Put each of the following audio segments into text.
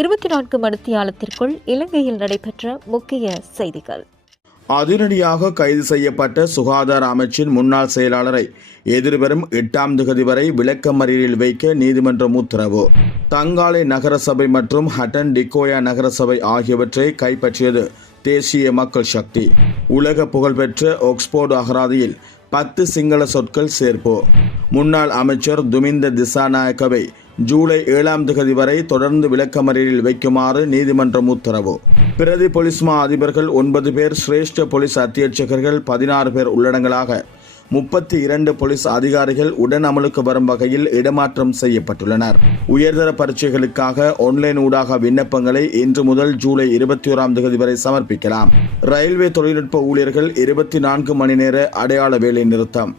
24 மணித்தியாலத்திற்குள் இலங்கையில் நடைபெற்ற முக்கிய செய்திகள். அதிரடியாக கைது செய்யப்பட்ட சுகாதார அமைச்சின் முன்னாள் செயலாளரை எதிர்வரும் 8ஆம் திகதி வரை விளக்கமறியலில் வைக்க நீதிமன்றம் உத்தரவு. தங்காலை நகரசபை மற்றும் ஹட்டன் டிகோயா நகரசபை ஆகியவற்றை கைப்பற்றியது தேசிய மக்கள் சக்தி. உலக புகழ்பெற்ற ஆக்ஸ்போர்டு அகராதியில் 10 சிங்கள சொற்கள் சேர்ப்பு. முன்னாள் அமைச்சர் துமிந்த திசாநாயக்கவை ஜூலை 7ஆம் திகதி வரை தொடர்ந்து விளக்கமறியலில் வைக்குமாறு நீதிமன்றம் உத்தரவு. பிரதி போலீஸ் மா அதிபர்கள் 9 பேர், சிரேஷ்ட போலீஸ் அத்தியட்சகர்கள் 16 பேர் உள்ளடங்கலாக 32 போலீஸ் அதிகாரிகள் உடன் அமலுக்கு வரும் வகையில் இடமாற்றம் செய்யப்பட்டுள்ளனர். உயர்தர பரீட்சைகளுக்காக ஆன்லைன் ஊடாக விண்ணப்பங்களை இன்று முதல் ஜூலை 21ஆம் திகதி வரை சமர்ப்பிக்கலாம். ரயில்வே தொழில்நுட்ப ஊழியர்கள் 24 மணி நேர அடையாள வேலை நிறுத்தம்.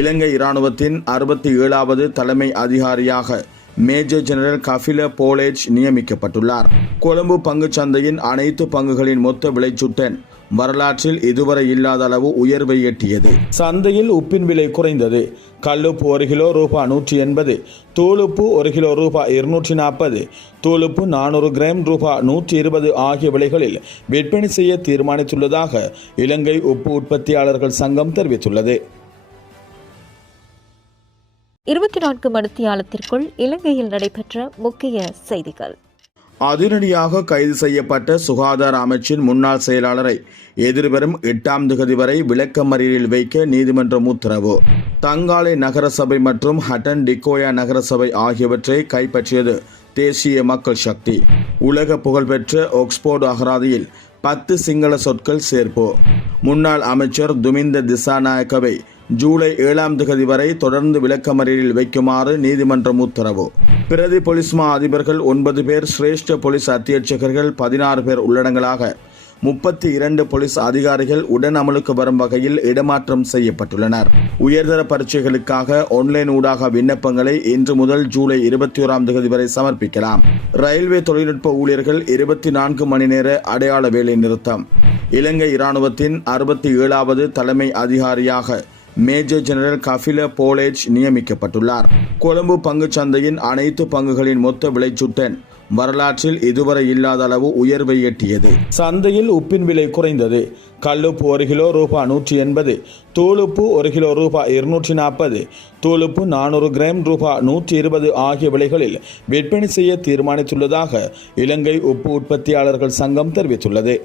இலங்கை இராணுவத்தின் 67வது தலைமை அதிகாரியாக மேஜர் ஜெனரல் கபில போலேஜ் நியமிக்கப்பட்டுள்ளார். கொழும்பு பங்குச் சந்தையின் அனைத்து பங்குகளின் மொத்த விலைச்சுட்டன் வரலாற்றில் இதுவரை இல்லாத அளவு உயர்வை எட்டியது. சந்தையில் உப்பின் விலை குறைந்தது. கல்லுப்பு 1 கிலோ ரூபாய் 180, தூளுப்பு 1 கிலோ ரூபாய் 240, தூளுப்பு 400 கிராம் ரூபாய் 120 ஆகிய விலைகளில் விற்பனை செய்ய தீர்மானித்துள்ளதாக இலங்கை உப்பு உற்பத்தியாளர்கள் சங்கம் தெரிவித்துள்ளது. 24 மணித்தியாலத்திற்குள் இலங்கையில் நடைபெற்ற முக்கிய செய்திகள். அதிரடியாக கைது செய்யப்பட்ட சுகாதார அமைச்சின் முன்னாள் செயலாளரை எதிர்வரும் 8ஆம் திகதி வரை விளக்கமறியலில் வைக்க நீதிமன்றம் உத்தரவு. தங்காலை நகரசபை மற்றும் ஹட்டன் டிகோயா நகரசபை ஆகியவற்றை கைப்பற்றியது தேசிய மக்கள் சக்தி. உலக புகழ்பெற்ற ஆக்ஸ்போர்டு அகராதியில் 10 சிங்கள சொற்கள் சேர்ப்பு. முன்னாள் அமைச்சர் துமிந்த திசாநாயக்கவை ஜூலை 7ஆம் திகதி வரை தொடர்ந்து விளக்கமறியலில் வைக்குமாறு நீதிமன்றம் உத்தரவு. பிரதி போலீஸ் மா அதிபர்கள் 9 பேர், சிரேஷ்ட போலீஸ் அத்தியட்சகர்கள் 16 பேர் உள்ளடங்கலாக 32 போலீஸ் அதிகாரிகள் உடன் அமலுக்கு வரும் வகையில் இடமாற்றம் செய்யப்பட்டுள்ளனர். உயர்தர பரீட்சைகளுக்காக ஆன்லைன் ஊடாக விண்ணப்பங்களை இன்று முதல் ஜூலை 21ஆம் திகதி வரை சமர்ப்பிக்கலாம். ரயில்வே தொழில்நுட்ப ஊழியர்கள் 24 மணி நேர அடையாள வேலை நிறுத்தம். இலங்கை இராணுவத்தின் 67வது தலைமை அதிகாரியாக மேஜர் ஜெனரல் கபில போலேஜ் நியமிக்கப்பட்டுள்ளார். கொழும்பு பங்குச் சந்தையின் அனைத்து பங்குகளின் மொத்த விலைச்சுட்டன் வரலாற்றில் இதுவரை இல்லாத அளவு உயர்வை எட்டியது. சந்தையில் உப்பின் விலை குறைந்தது. கல்லுப்பு 1 கிலோ ரூபாய் 180, தூளுப்பு 1 கிலோ ரூபாய் 240, தூளுப்பு 400 கிராம் ரூபாய் 120 ஆகிய விலைகளில் விற்பனை செய்ய தீர்மானித்துள்ளதாக இலங்கை உப்பு உற்பத்தியாளர்கள் சங்கம் தெரிவித்துள்ளது.